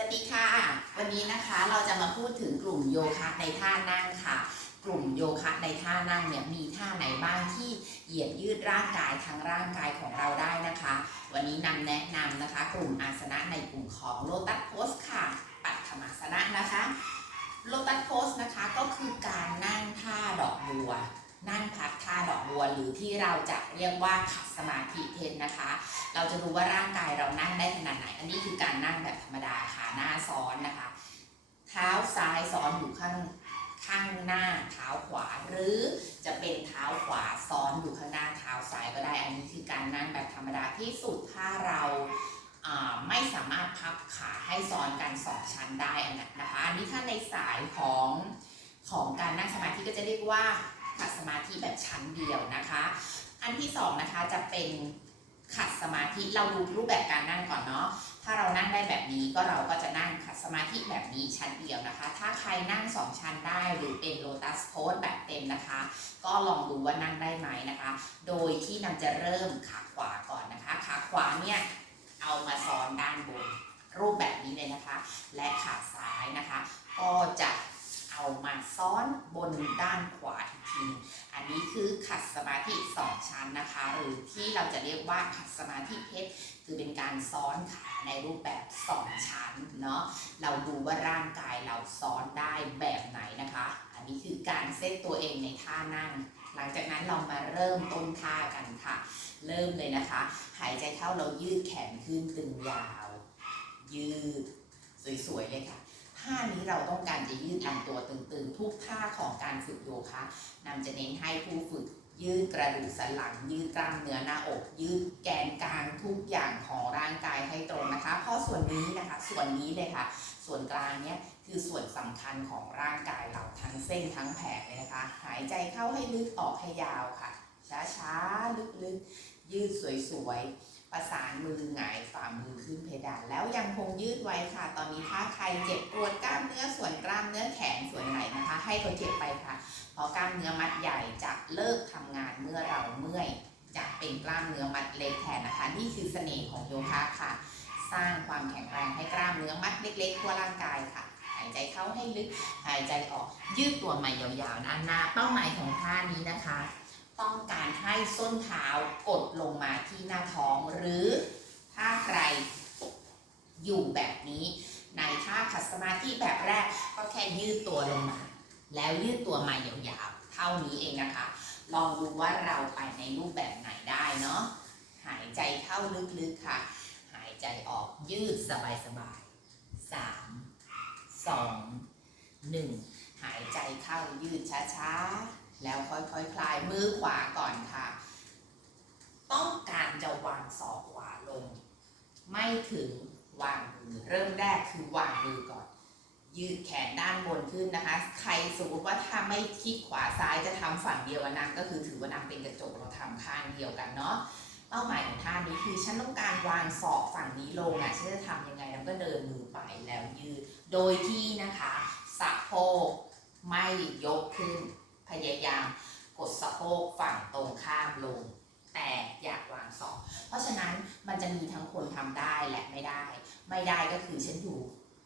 สวัสดีค่ะ วันนี้นะคะเราจะมาพูดถึงกลุ่มโยคะในท่านั่งค่ะ กลุ่มโยคะในท่านั่งเนี่ยมีท่าไหนบ้างที่เหยียดยืดร่างกายทั้งร่างกายของเราได้นะคะ วันนี้นำแนะนำนะคะ กลุ่มอาสนะในกลุ่มของโลตัสโพสค่ะ ปัตถมาสนะนะคะโลตัสโพสนะคะก็คือการนั่งท่าดอกบัว นั่งพักท่าดอกบัวหรือที่เราจะเรียกว่าขัดสมาธิเพนนะคะ เราจะรู้ว่าร่างกายเรานั่งได้ขนาดไหน อันนี้คือการนั่งแบบธรรมดาขาหน้าซ้อนนะคะ เท้าซ้ายซ้อนอยู่ข้างข้างหน้าเท้าขวา หรือจะเป็นเท้าขวาซ้อนอยู่ข้างหน้าเท้าซ้ายก็ได้ อันนี้คือการนั่งแบบธรรมดาที่สุดถ้าเราอ่าไม่สามารถพับขาให้ซ้อนกันสองชั้นได้อันนั้นนะคะ อันนี้ถ้าในสายของของการนั่งสมาธิก็จะเรียกว่า ขัดสมาธิแบบชั้นเดียวนะคะ อันที่สองนะคะจะเป็นขัดสมาธิเราดูรูปแบบการนั่งก่อนเนาะถ้าเรานั่งได้แบบนี้ก็เราก็จะนั่งขัดสมาธิแบบนี้ชั้นเดียวนะคะ ถ้าใครนั่งสองชั้นได้หรือเป็นโลตัสโพสแบบเต็มนะคะ ก็ลองดูว่านั่งได้ไหมนะคะ โดยที่นำจะเริ่มขาขวาก่อนนะคะขาขวาเนี่ยเอามาซ้อนด้าน มาธิสองชั้นนะคะ หรือที่เราจะเรียกว่าขัดสมาธิเพชรคือเป็นการซ้อนขาในรูปแบบสองชั้นเนาะเราดูว่าร่างกายเราซ้อนได้แบบไหนนะคะ อันนี้คือการเซตตัวเองในท่านั่ง หลังจากนั้นเรามาเริ่มต้นท่ากันค่ะ เริ่มเลยนะคะ หายใจเข้าเรายืดแขนขึ้นตึงยาว ยืดสวยๆเลยค่ะท่านี้เราต้องการจะยืดลำตัวตึงๆ ทุกท่าของการฝึกโยคะนำจะเน้นให้ผู้ฝึก ยืดกระดูกสันหลัง ยืดกล้ามเนื้อหน้าอก ยืดแกนกลางทุกอย่างของร่างกายให้ตรงนะคะ เพราะส่วนนี้นะคะ ส่วนนี้เลยค่ะ ส่วนกลางเนี้ยคือส่วนสำคัญของร่างกายเราทั้งเส้นทั้งแผงเลยนะคะ หายใจเข้าให้ลึกออกให้ยาวค่ะ ช้าๆ ลึกๆ ยืดสวยๆ ประสานมือหงายฝ่ามือขึ้นเพดานแล้วยังคงยืดไว้ค่ะ ตอนนี้ถ้าใครเจ็บปวดกล้ามเนื้อส่วนกล้ามเนื้อแขนส่วนไหนนะคะ ให้เขาเจ็บไปค่ะ เพราะกล้ามเนื้อมัดใหญ่จะเลิกทำงานเมื่อเราเมื่อยจะเป็นกล้ามเนื้อมัดเล็กแทนนะคะ นี่คือเสน่ห์ของโยคะค่ะ สร้างความแข็งแรงให้กล้ามเนื้อมัดเล็ก ๆ ทั่วร่างกายค่ะ หายใจเข้าให้ลึกหายใจออกยืดตัวใหม่ยาวๆนะอันนาเป้าหมายของท่านี้นะคะ ต้องการให้ส้นเท้ากดลงมาที่หน้าท้อง หรือถ้าใครอยู่แบบนี้ ในท่าขัดสมาธิแบบแรกก็แค่ยืดตัวลงมา แล้วยืดตัวมายาวๆ เท่านี้เองนะคะ ลองดูว่าเราไปในรูปแบบไหนได้เนาะหายใจเข้าลึกๆค่ะ หายใจออกยืดสบายๆสามสองหนึ่งหายใจเข้ายืดช้าๆ แล้วค่อยๆคคลายมือขวาก่อนค่ะ ต้องการจะวางศอกขวาลง ไม่ถึงวางมือเริ่มแรกคือวางมือก่อน ยืดแขนด้านบนขึ้นนะคะ ใครสมมติว่าถ้าไม่คิดขวาซ้ายจะทำฝั่งเดียวกันางก็คือถือว่านางเป็นกระจกเราทำข้างเดียวกันเนาะเป้าหมายของท่านี้คือฉันต้องการวางศอกฝั่งนี้ลงอะฉันจะทำยังไงแล้วก็เดินมือไปแล้วยืด โดยที่นะคะสะโพกไม่ยกขึ้น พยายามกดสะโพกฝั่งตรงข้ามลง แต่อยากวางศอกเพราะฉะนั้นมันจะมีทั้งคนทำได้และไม่ได้ ไม่ได้ก็คือฉันอยู่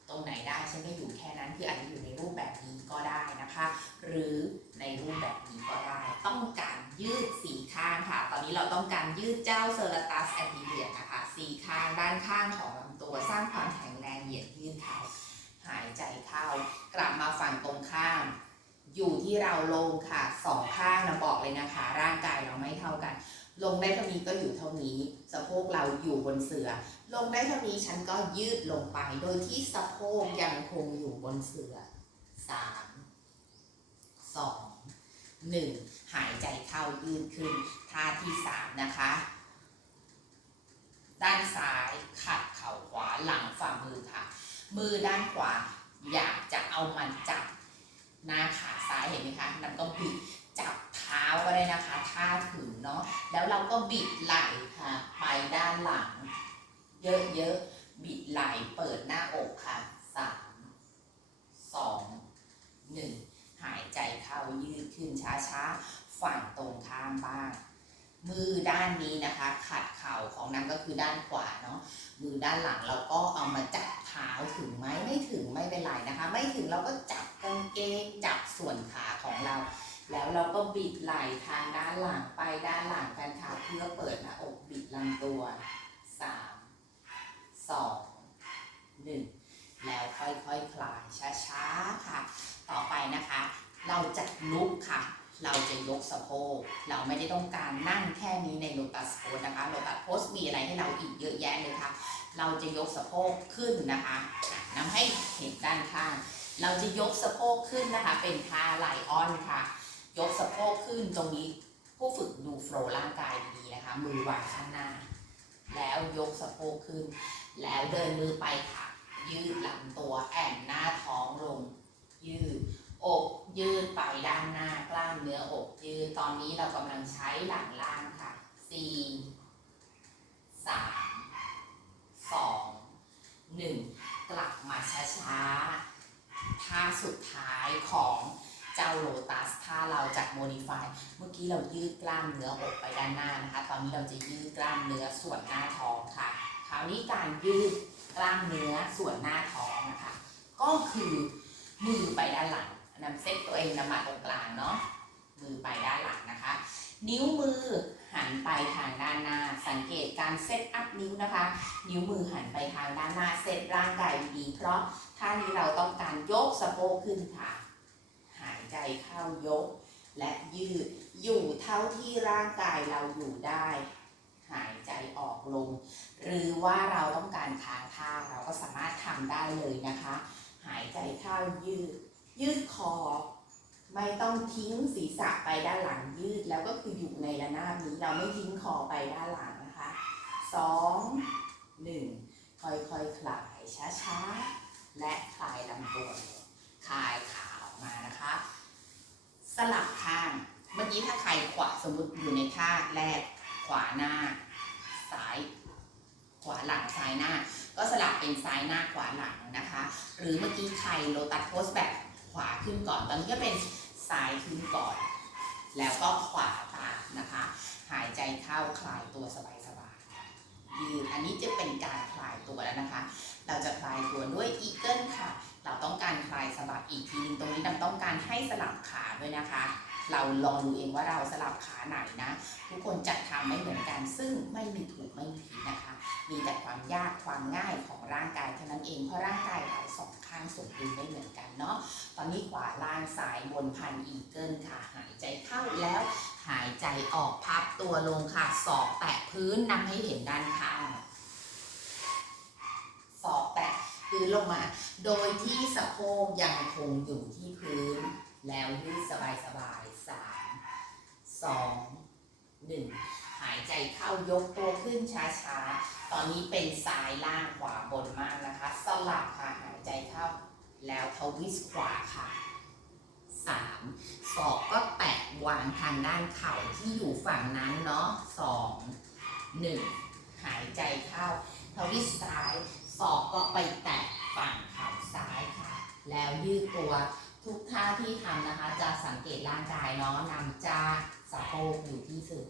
ตรงไหนได้ฉันก็อยู่แค่นั้นคืออาจจะอยู่ในรูปแบบนี้ก็ได้นะคะ หรือในรูปแบบนี้ก็ได้ ต้องการยืดสีข้างค่ะ ตอนนี้เราต้องการยืดเจ้าเซอร์ตัสแอนติเลียนะคะสีข้างด้านข้างของลำตัวสร้างความแข็งแรงเหยียดยืดเท้าหายใจเข้ากลับมาฝั่งตรงข้าม อยู่ ที่เราลงค่ะสองข้างนะบอกเลยนะคะ ร่างกายเราไม่เท่ากัน ลงได้เท่านี้ก็อยู่เท่านี้ สะโพกเราอยู่บนเสือ ลงได้เท่านี้ฉันก็ยืดลงไป โดยที่สะโพกยังคงอยู่บนเสือสามสองหนึ่งหายใจเข้ายืดขึ้นท่าที่สามนะคะ ด้านซ้ายขัดเข่าขวาหลังฝ่ามือค่ะ มือด้านขวาอยากจะเอามันจับ หน้าขาซ้ายเห็นไหมคะนั่นก็บิดจับเท้าก็ได้นะคะท่าถึงเนาะแล้วเราก็บิดไหล่ค่ะไปด้านหลัง เยอะๆบิดไหล่เปิดหน้าอกค่ะสามสองหนึ่งหายใจเข้ายืดขึ้นช้าๆ ฝั่งตรงข้ามบ้าง มือด้านนี้นะคะ ขัดเข่าของนั้นก็คือด้านขวาเนาะมือด้านหลังเราก็เอามาจับเท้าถึงไหมไม่ถึงไม่เป็นไรนะคะ ไม่ถึงเราก็จับกางเกงจับส่วนขาของเรา แล้วเราก็บิดไหล่ทางด้านหลังไปด้านหลังกันค่ะเพื่อเปิดหน้าอกบิดลำตัวสามสองหนึ่งแล้วค่อยๆคคลายช้าๆค่ะ ต่อไปนะคะ เราจะลุกค่ะ เราจะยกสะโพกเราไม่ได้ต้องการนั่งแค่นี้ในโลตัสโพสนะคะโลตัสโพสมีอะไรให้เราอีกเยอะแยะเลยค่ะ เราจะยกสะโพกขึ้นนะคะนำให้เห็นด้านข้าง เราจะยกสะโพกขึ้นนะคะ เป็นท่าไลออนค่ะ ยกสะโพกขึ้นตรงนี้ผู้ฝึกดูโฟล์ร่างกายดีนะคะ มือวางข้างหน้า แล้วยกสะโพกขึ้น แล้วเดินมือไปค่ะ ยืดหลำตัวแอนหน้าท้องลง ยืด อกยืดไปด้านหน้ากล้ามเนื้ออกยืดตอนนี้เรากำลังใช้หลังล่างค่ะสี่สามสองหนึ่งกลับมาช้าๆท่าสุดท้ายของเจ้าโลตัสถ้าเราจะโมดิฟายเมื่อกี้เรายืดกล้ามเนื้ออกไปด้านหน้านะคะ ตอนนี้เราจะยืดกล้ามเนื้อส่วนหน้าท้องค่ะ คราวนี้การยืดกล้ามเนื้อส่วนหน้าท้องนะคะ ก็คือมือไปด้านหลัง นำเส้นตัวเองนำมาตรงกลางเนาะมือไปด้านหลังนะคะ นิ้วมือหันไปทางด้านหน้า สังเกตการเซตอัพนิ้วนะคะ นิ้วมือหันไปทางด้านหน้าเซตร่างกายดี เพราะท่านี้เราต้องการยกสะโพกขึ้นค่ะ หายใจเข้ายก และยืดอยู่เท่าที่ร่างกายเราอยู่ได้ หายใจออกลง หรือว่าเราต้องการค้างท่าเราก็สามารถทำได้เลยนะคะ หายใจเข้ายืด ยืดคอ ไม่ต้องทิ้งศีรษะไปด้านหลังยืด แล้วก็คืออยู่ในระนาบนี้เราไม่ทิ้งคอไปด้านหลังนะคะสองหนึ่งค่อยๆคคลายช้าๆ และคลายลำตัวคลายขาออกมานะคะ สลับข้าง เมื่อกี้ถ้าใครขวาสมมติอยู่ในท่าแรกขวาหน้าซ้าย ขวาหลังซ้ายหน้า ก็สลับเป็นซ้ายหน้าขวาหลังนะคะ หรือเมื่อกี้ใครโลตัสโพสแบบ ขวาขึ้นก่อน ตอนนี้ก็เป็นซ้ายขึ้นก่อน แล้วก็ขวาตามนะคะ หายใจเข้าคลายตัวสบายๆยืดอันนี้จะเป็นการคลายตัวแล้วนะคะ เราจะคลายตัวด้วยอีเกิลค่ะ เราต้องการคลายสะบักอีกทีนึงตรงนี้เราต้องการให้สลับขาด้วยนะคะ เราลองดูเองว่าเราสลับขาไหนนะ ทุกคนจะทำไม่เหมือนกัน ซึ่งไม่มีถูกไม่มีผิดนะคะ มีแต่ความยากความง่ายของร่างกายเท่านั้นเอง เพราะร่างกายเราสองางสมดุลไม่เหมือนกันเนาะ ตอนนี้ขวาล่างซ้ายบนพันอีเกิลค่ะ หายใจเข้าแล้ว หายใจออกพับตัวลงค่ะศอกแตะพื้นนำให้เห็นด้านข้างศอกแตะพื้นลงมา โดยที่สะโพกยังคงอยู่ที่พื้น แล้วยืดสบายสบายๆสามสองหนึ่งหายใจเข้ายกตัวขึ้นช้าๆ ตอนนี้เป็นซ้ายล่างขวาบนมากนะคะ สลับค่ะ แล้วทวิสขวาค่ะสามศอกก็แตะวางทางด้านเข่าที่อยู่ฝั่งนั้นเนาะสองหนึ่งหายใจเข้า ทวิสซ้าย ศอกก็ไปแตะฝั่งเข่าซ้ายค่ะ แล้วยืดตัวทุกท่าที่ทำนะคะจะสังเกตร่างกายเนาะนำจ้าสะโพกอยู่ที่สุด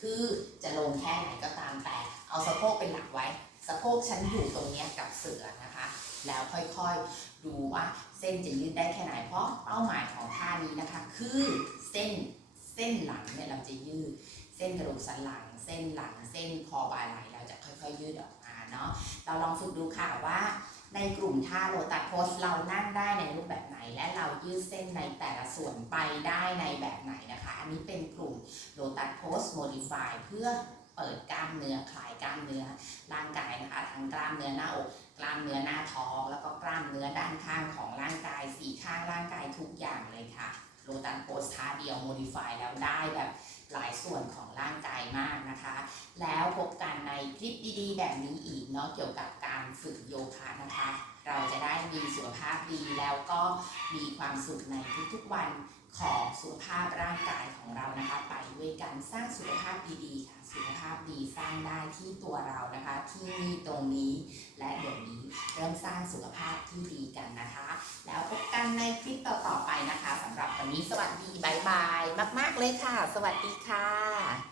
คือจะลงแค่ไหนก็ตามแต่ เอาสะโพกเป็นหลักไว้ สะโพกฉันอยู่ตรงนี้กับเสือนะคะ แล้วค่อยๆ ดูว่าเส้นจะยืดได้แค่ไหน เพราะเป้าหมายของท่านี้นะคะ คือเส้นเส้นหลังเนี่ยเราจะยืด เส้นกระดูกสันหลัง เส้นหลัง เส้นคอบ่าไหล่เราจะค่อยๆ ยืดออกมาเนาะ เราลองฝึกดูค่ะว่า ในกลุ่มท่าโรตัสโพสเรานั่งได้ในรูปแบบไหน และเรายืดเส้นในแต่ละส่วนไปได้ในแบบไหนนะคะ อันนี้เป็นกลุ่มโรตัสโพสโมดิฟายเพื่อเปิดกล้ามเนื้อคลายกล้ามเนื้อร่างกายนะคะทั้งกล้ามเนื้อหน้าอก กล้ามเนื้อหน้าท้อง แล้วก็กล้ามเนื้อด้านข้างของร่างกายสี่ข้างร่างกายทุกอย่างเลยค่ะโรตัสโพสท่าเดียวโมดิฟายแล้วได้แบบหลายส่วนของร่างกายมากนะคะ แล้วพบกันในคลิปดีๆ แบบนี้อีกเนาะเกี่ยวกับการฝึกโยคะนะคะ เราจะได้มีสุขภาพดีแล้วก็มีความสุขในทุกๆวัน ของสุขภาพร่างกายของเรานะคะ ไปด้วยกันสร้างสุขภาพดีๆค่ะ สุขภาพดีสร้างได้ที่ตัวเรานะคะ ที่นี่ตรงนี้ และเดี๋ยวนี้เริ่มสร้างสุขภาพที่ดีกันนะคะ แล้วพบกันในคลิปต่อๆไปนะคะสำหรับวันนี้สวัสดีบายบายมาก ๆเลยค่ะ สวัสดีค่ะ